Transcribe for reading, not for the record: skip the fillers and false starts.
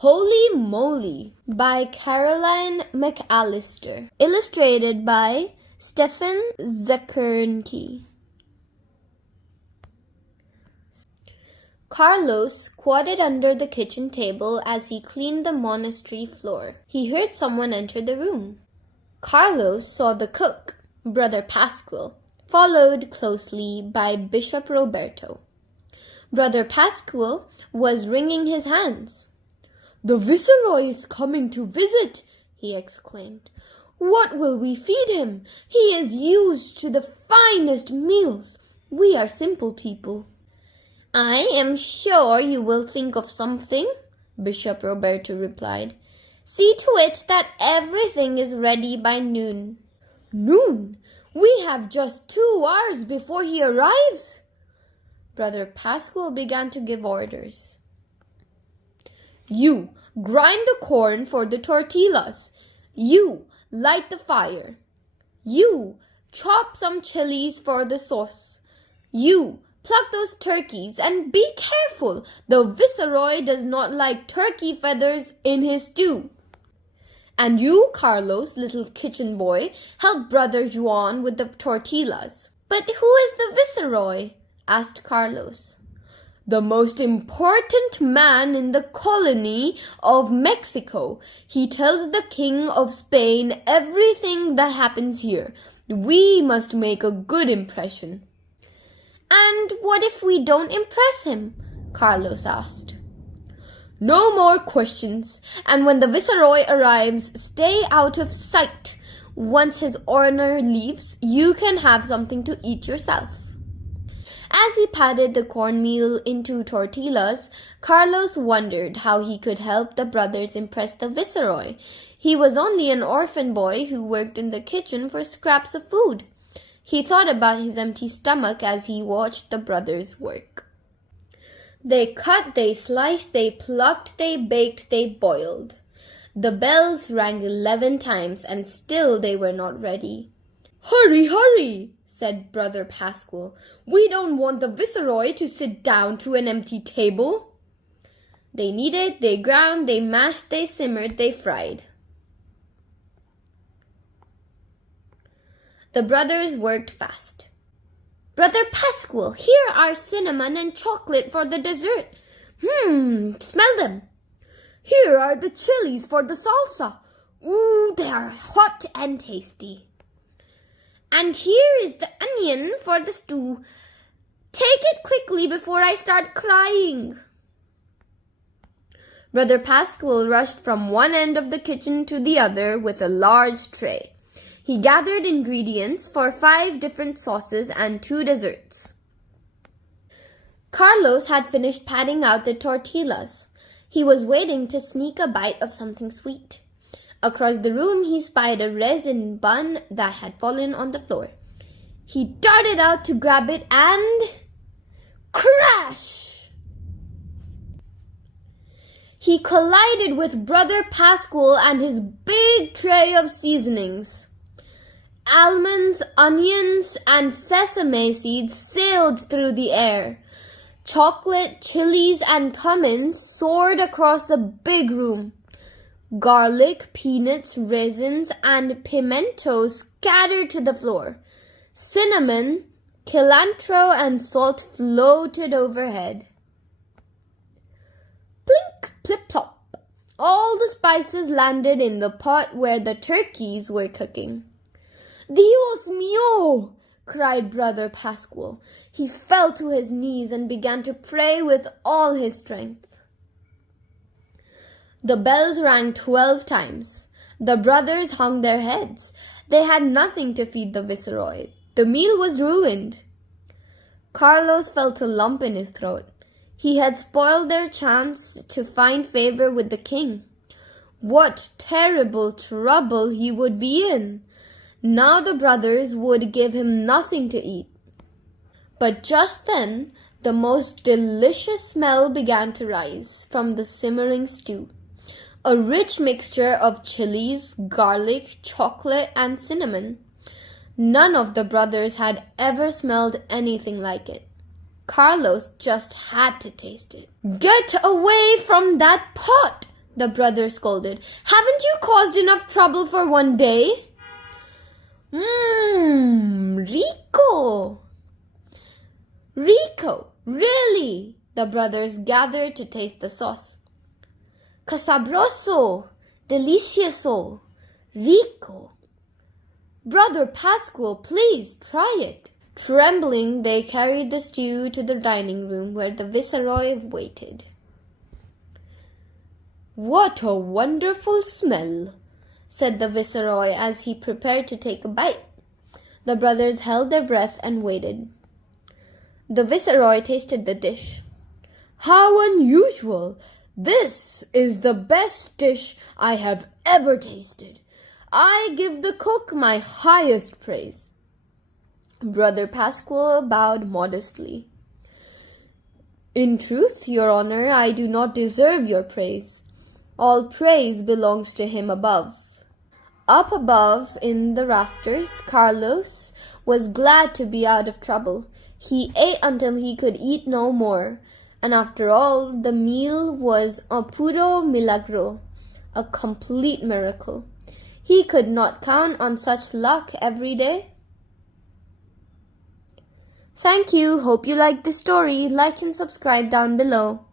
Holy Moly by Caroline McAllister. Illustrated by Stefan Zakernke. Carlos squatted under the kitchen table as he cleaned the monastery floor. He heard someone enter the room. Carlos saw the cook, Brother Pascual, followed closely by Bishop Roberto. Brother Pascual was wringing his hands. "The Viceroy is coming to visit," he exclaimed. "What will we feed him? He is used to the finest meals. We are simple people." "I am sure you will think of something," Bishop Roberto replied. "See to it that everything is ready by noon." "Noon? We have just 2 hours before he arrives." Brother Pascual began to give orders. "You grind the corn for the tortillas. You light the fire. You chop some chilies for the sauce. You pluck those turkeys, and be careful. The Viceroy does not like turkey feathers in his stew. And you, Carlos, little kitchen boy, help Brother Juan with the tortillas." "But who is the Viceroy?" asked Carlos. "The most important man in the colony of Mexico. He tells the King of Spain everything that happens here. We must make a good impression." "And what if we don't impress him?" Carlos asked. "No more questions, and when the Viceroy arrives, stay out of sight. Once his honor leaves, you can have something to eat yourself." As he patted the cornmeal into tortillas, Carlos wondered how he could help the brothers impress the Viceroy. He was only an orphan boy who worked in the kitchen for scraps of food. He thought about his empty stomach as he watched the brothers work. They cut, they sliced, they plucked, they baked, they boiled. The bells rang 11 times, and still they were not ready. "Hurry, hurry!" said Brother Pascual. "We don't want the Viceroy to sit down to an empty table." They kneaded, they ground, they mashed, they simmered, they fried. The brothers worked fast. "Brother Pascual, here are cinnamon and chocolate for the dessert. Smell them. Here are the chilies for the salsa. Ooh, they are hot and tasty. And here is the onion for the stew. Take it quickly before I start crying." Brother Pascual rushed from one end of the kitchen to the other with a large tray. He gathered ingredients for 5 different sauces and 2 desserts. Carlos had finished patting out the tortillas. He was waiting to sneak a bite of something sweet. Across the room, he spied a resin bun that had fallen on the floor. He darted out to grab it and... crash! He collided with Brother Pascual and his big tray of seasonings. Almonds, onions, and sesame seeds sailed through the air. Chocolate, chilies, and cumin soared across the big room. Garlic, peanuts, raisins, and pimento scattered to the floor. Cinnamon, cilantro, and salt floated overhead. Plink, plip, plop. All the spices landed in the pot where the turkeys were cooking. "Dios mío!" cried Brother Pascual. He fell to his knees and began to pray with all his strength. The bells rang 12 times. The brothers hung their heads. They had nothing to feed the Viceroy. The meal was ruined. Carlos felt a lump in his throat. He had spoiled their chance to find favor with the king. What terrible trouble he would be in! Now the brothers would give him nothing to eat. But just then, the most delicious smell began to rise from the simmering stew. A rich mixture of chilies, garlic, chocolate, and cinnamon. None of the brothers had ever smelled anything like it. Carlos just had to taste it. "Get away from that pot!" the brother scolded. "Haven't you caused enough trouble for one day?" Rico! Rico, really? The brothers gathered to taste the sauce. "Que sabroso! Delicioso! Rico! Brother Pascual, please try it." Trembling, they carried the stew to the dining room where the viceroy waited. "What a wonderful smell," said the viceroy as he prepared to take a bite. The brothers held their breath and waited. The viceroy tasted the dish. "How unusual! This is the best dish I have ever tasted. I give the cook my highest praise." Brother Pascual bowed modestly. "In truth, Your Honor, I do not deserve your praise. All praise belongs to him above." Up above in the rafters, Carlos was glad to be out of trouble. He ate until he could eat no more, and after all, the meal was a puro milagro, a complete miracle. He could not count on such luck every day. Thank you. Hope you liked the story. Like and subscribe down below.